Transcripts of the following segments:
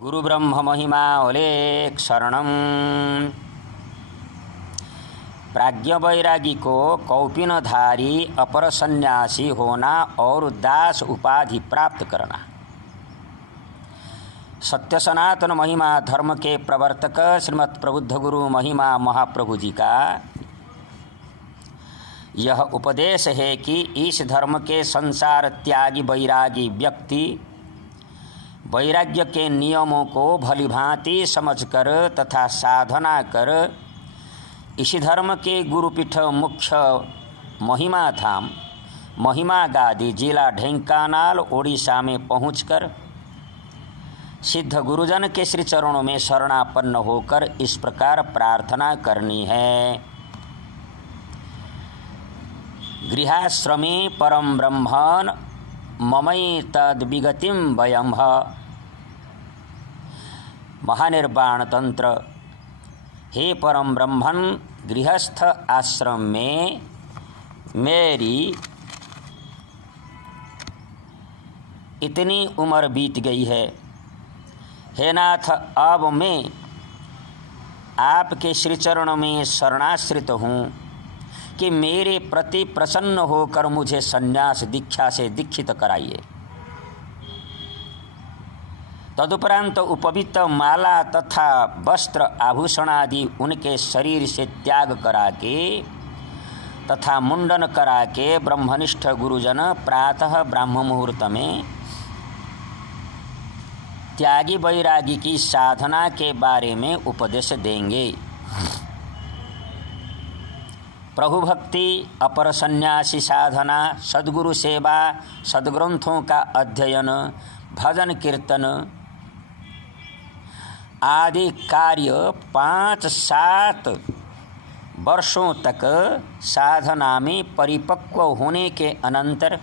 गुरु ब्रह्म महिमा ओलेक शरणम। प्राज्ञ वैरागी को कौपीनधारी अपर सन्यासी होना और दास उपाधि प्राप्त करना। सत्य सनातन महिमा धर्म के प्रवर्तक श्रीमद् प्रबुद्ध गुरु महिमा महाप्रभु जी का यह उपदेश है कि इस धर्म के संसार त्यागी वैरागी व्यक्ति वैराग्य के नियमों को भलीभांति समझकर तथा साधना कर इसी धर्म के गुरुपीठ मुख्य महिमा धाम महिमा गादी जिला ढेंकानाल ओडिशा में पहुंचकर सिद्ध गुरुजन के श्री चरणों में शरणापन्न होकर इस प्रकार प्रार्थना करनी है। गृहाश्रमे परम ब्रह्मन् ममई तद विगतिम वयम। महानिर्वाण तंत्र। हे परम ब्रह्मन, गृहस्थ आश्रम में मेरी इतनी उम्र बीत गई है। हे नाथ, अब मैं आपके श्री चरणों में शरणाश्रित हूँ कि मेरे प्रति प्रसन्न होकर मुझे सन्यास दीक्षा से दीक्षित कराइए। तदुपरांत उपवित माला तथा वस्त्र आभूषण आदि उनके शरीर से त्याग करा के तथा मुंडन करा के ब्रह्मनिष्ठ गुरुजन प्रातः ब्राह्म मुहूर्त में त्यागी वैरागी की साधना के बारे में उपदेश देंगे। प्रभु भक्ति, अपर सन्यासी साधना, सद्गुरु सेवा, सद्ग्रंथों का अध्ययन, भजन कीर्तन आदि कार्य 5-7 वर्षों तक साधना में परिपक्व होने के अनंतर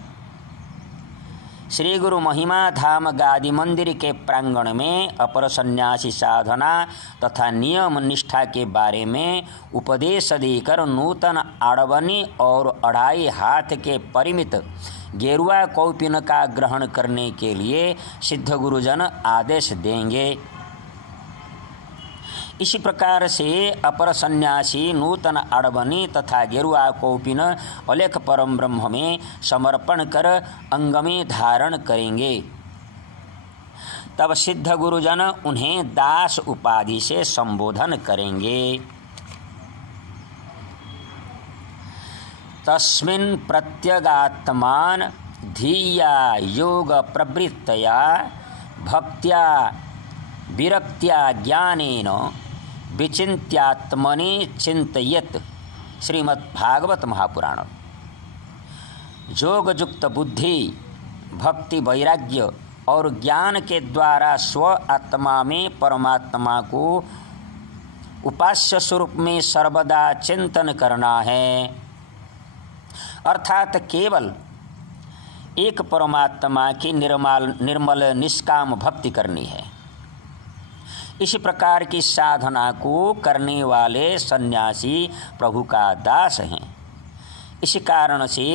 श्री गुरु महिमा धाम गादी मंदिर के प्रांगण में अपर सन्यासी साधना तथा नियम निष्ठा के बारे में उपदेश देकर नूतन आड़वनी और 2.5 हाथ के परिमित गेरुआ कौपीन का ग्रहण करने के लिए सिद्ध गुरुजन आदेश देंगे। इसी प्रकार से अपर सन्यासी नूतन आड़वनी तथा गेरुआ कौपीन अलेख परम ब्रह्म में समर्पण कर अंग में धारण करेंगे। तब सिद्ध गुरुजन उन्हें दास उपाधि से संबोधन करेंगे। तस्मिन् प्रत्यगात्मान धिया योग प्रवृत्तया भक्त्या विरक्त्या ज्ञानेन विचिन्त्यात्मनि चिन्तयेत्। श्रीमद्भागवत महापुराण। योगयुक्त बुद्धि, भक्ति, वैराग्य और ज्ञान के द्वारा स्व आत्मा में परमात्मा को उपास्य स्वरूप में सर्वदा चिंतन करना है। अर्थात केवल एक परमात्मा की निर्मल निष्काम भक्ति करनी है। इसी प्रकार की साधना को करने वाले सन्यासी प्रभु का दास हैं। इसी कारण से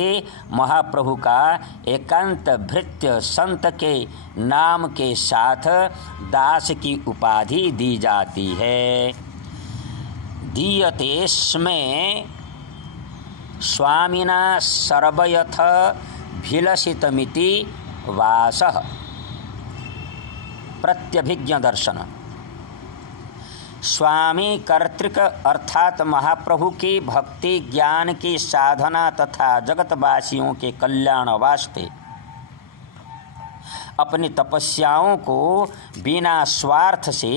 महाप्रभु का एकांत भृत्य संत के नाम के साथ दास की उपाधि दी जाती है। दीयते स्मै स्वामिना सर्वयथ भिलसितमिति वासः। प्रत्यभिज्ञ दर्शन। स्वामी कर्तृक अर्थात महाप्रभु की भक्ति ज्ञान की साधना तथा जगतवासियों के कल्याण वास्ते अपनी तपस्याओं को बिना स्वार्थ से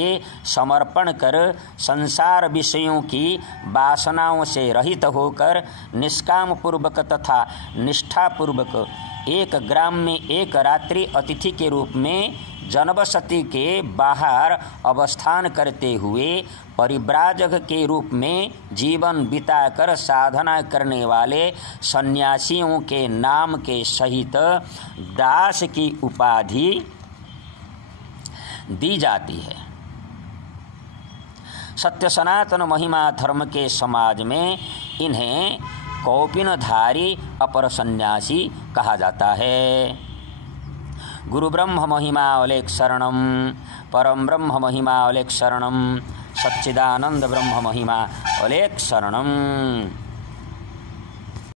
समर्पण कर संसार विषयों की वासनाओं से रहित होकर निष्काम पूर्वक तथा निष्ठापूर्वक एक ग्राम में एक रात्रि अतिथि के रूप में जनबसति के बाहर अवस्थान करते हुए परिव्राजक के रूप में जीवन बिताकर साधना करने वाले सन्यासियों के नाम के सहित दास की उपाधि दी जाती है। सत्य सनातन महिमा धर्म के समाज में इन्हें कौपीनधारी अपर सन्यासी कहा जाता है। गुरु ब्रह्म महिमा अलेख शरणम, परम ब्रह्म महिमा अलेख शरणम, सच्चिदानंद ब्रह्म महिमा अलेख शरणम।